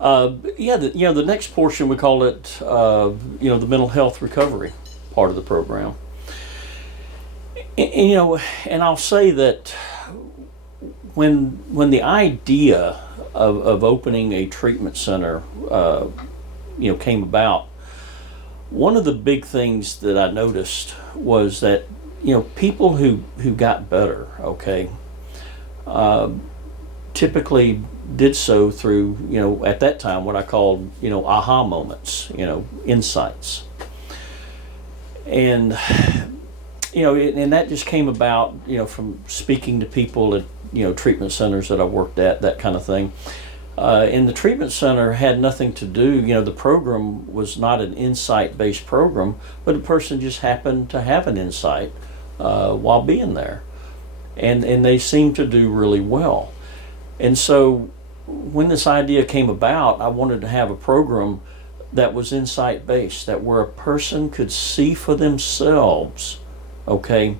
Yeah, the next portion we call it, the mental health recovery part of the program. And I'll say that when the idea of opening a treatment center, came about, one of the big things that I noticed was that people who got better, okay, typically did so through at that time what I called aha moments, insights, and and that just came about from speaking to people at treatment centers that I worked at, that kind of thing. And the treatment center had nothing to do, the program was not an insight-based program, but a person just happened to have an insight while being there. And they seemed to do really well. And so when this idea came about, I wanted to have a program that was insight-based, that where a person could see for themselves, okay,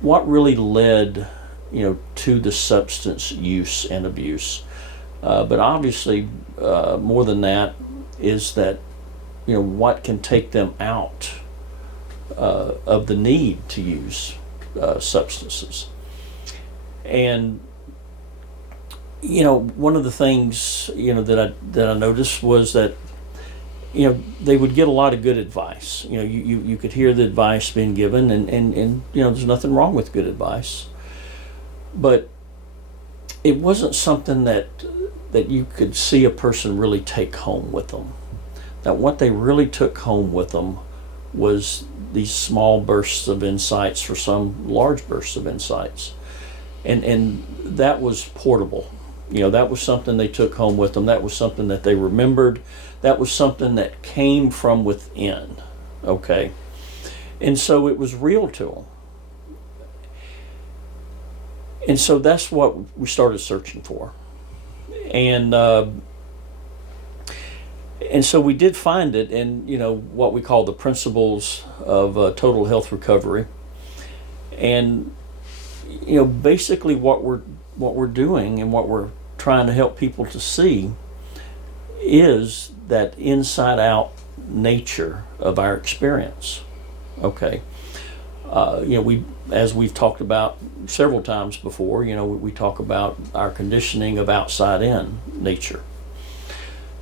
what really led to the substance use and abuse. But obviously, more than that, is that what can take them out of the need to use substances. And one of the things that I noticed was that they would get a lot of good advice. You could hear the advice being given, and there's nothing wrong with good advice. But it wasn't something that you could see a person really take home with them. That what they really took home with them was these small bursts of insights, for some large bursts of insights. And that was portable. That was something they took home with them. That was something that they remembered. That was something that came from within, okay? And so it was real to them. And so that's what we started searching for. And so we did find it in, what we call the principles of total health recovery. And, basically what we're doing and what we're trying to help people to see is that inside out nature of our experience. Okay. As we've talked about several times before, we talk about our conditioning of outside in nature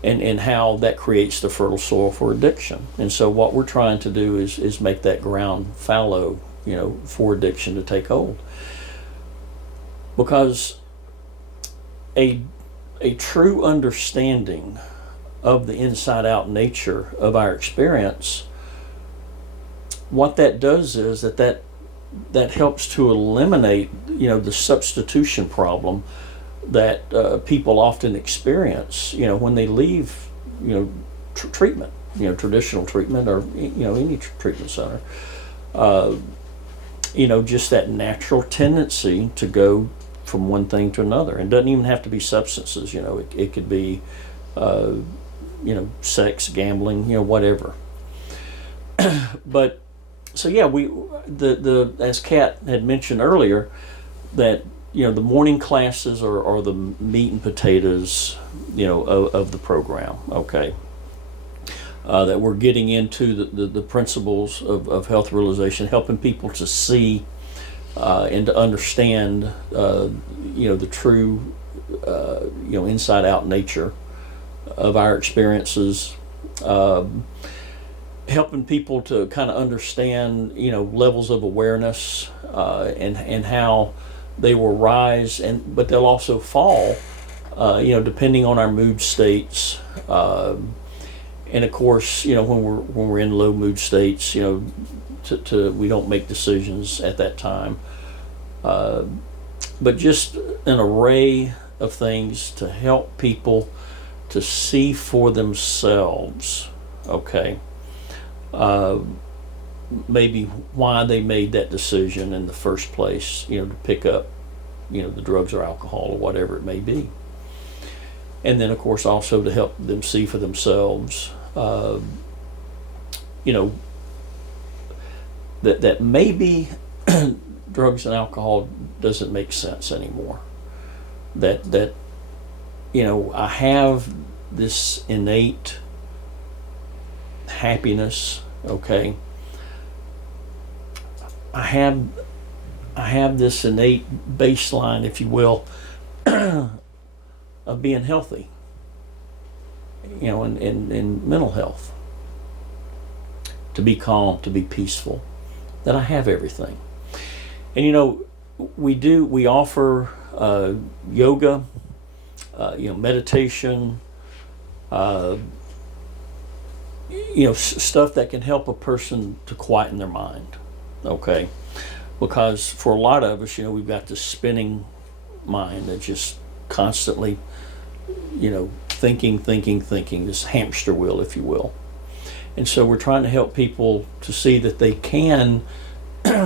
and how that creates the fertile soil for addiction. And so what we're trying to do is make that ground fallow, for addiction to take hold. Because a true understanding of the inside out nature of our experience, what that does is that helps to eliminate the substitution problem that people often experience when they leave treatment, traditional treatment, or any treatment center. Just that natural tendency to go from one thing to another. And it doesn't even have to be substances. It could be sex, gambling, whatever. But so yeah, the as Kat had mentioned earlier, that the morning classes are the meat and potatoes of the program. Okay. That we're getting into the principles of health realization, helping people to see and to understand the true inside out nature of our experiences, helping people to kind of understand levels of awareness and how they will rise, but they'll also fall depending on our mood states. And of course, when we're in low mood states, we don't make decisions at that time. But just an array of things to help people to see for themselves, okay, maybe why they made that decision in the first place, to pick up, the drugs or alcohol or whatever it may be. And then, of course, also to help them see for themselves, that maybe drugs and alcohol doesn't make sense anymore. that I have this innate happiness. Okay, I have this innate baseline, if you will, of being healthy, in mental health, to be calm, to be peaceful, that I have everything. And we offer yoga, meditation, stuff that can help a person to quieten their mind. Okay, because for a lot of us, we've got this spinning mind that just constantly, thinking, this hamster wheel, if you will. And so we're trying to help people to see that they can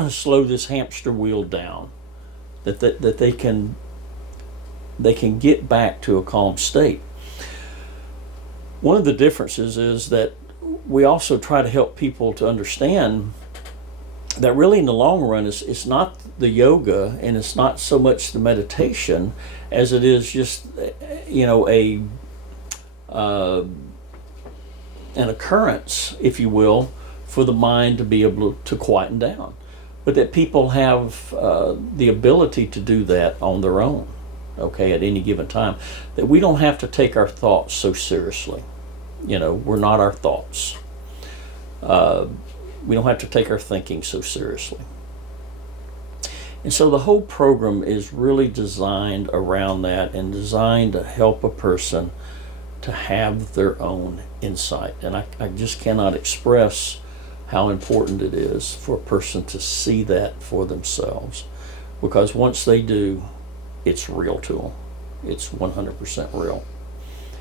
slow this hamster wheel down, that they can get back to a calm state. One of the differences is that we also try to help people to understand that really in the long run it's not the yoga and it's not so much the meditation as it is just an occurrence, if you will, for the mind to be able to quieten down, but that people have the ability to do that on their own, okay, at any given time, that we don't have to take our thoughts so seriously. We're not our thoughts. We don't have to take our thinking so seriously. And so the whole program is really designed around that and designed to help a person to have their own insight. And I just cannot express how important it is for a person to see that for themselves. Because once they do, it's real to them. It's 100% real.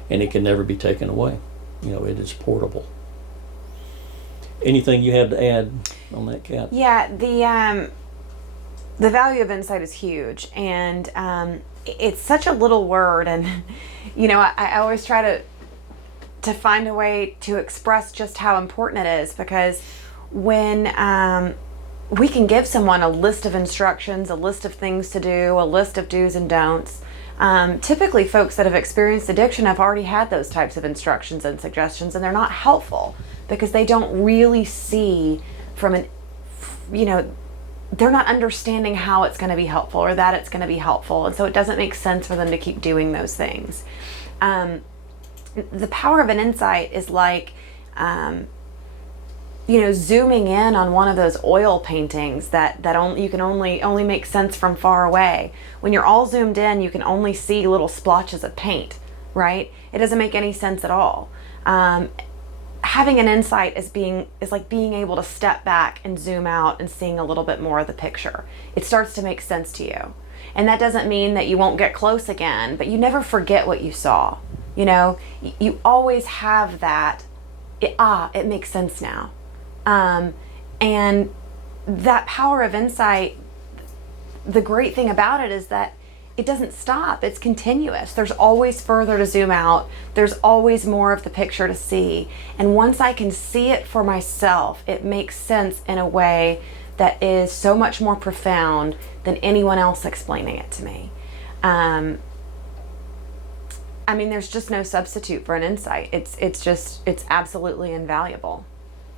And it can never be taken away. It is portable. Anything you have to add on that, Kat? Yeah, the value of insight is huge, and it's such a little word, and I always try to find a way to express just how important it is, because when we can give someone a list of instructions, a list of things to do, a list of do's and don'ts. Typically folks that have experienced addiction have already had those types of instructions and suggestions, and they're not helpful because they don't really see they're not understanding how it's going to be helpful or that it's going to be helpful, and so it doesn't make sense for them to keep doing those things. The power of an insight is like zooming in on one of those oil paintings that you can only make sense from far away. When you're all zoomed in, you can only see little splotches of paint, right? It doesn't make any sense at all. Having an insight is like being able to step back and zoom out and seeing a little bit more of the picture. It starts to make sense to you. And that doesn't mean that you won't get close again, but you never forget what you saw. You always have that, it makes sense now. And that power of insight, the great thing about it is that it doesn't stop. It's continuous. There's always further to zoom out. There's always more of the picture to see. And once I can see it for myself, it makes sense in a way that is so much more profound than anyone else explaining it to me. There's just no substitute for an insight. It's absolutely invaluable.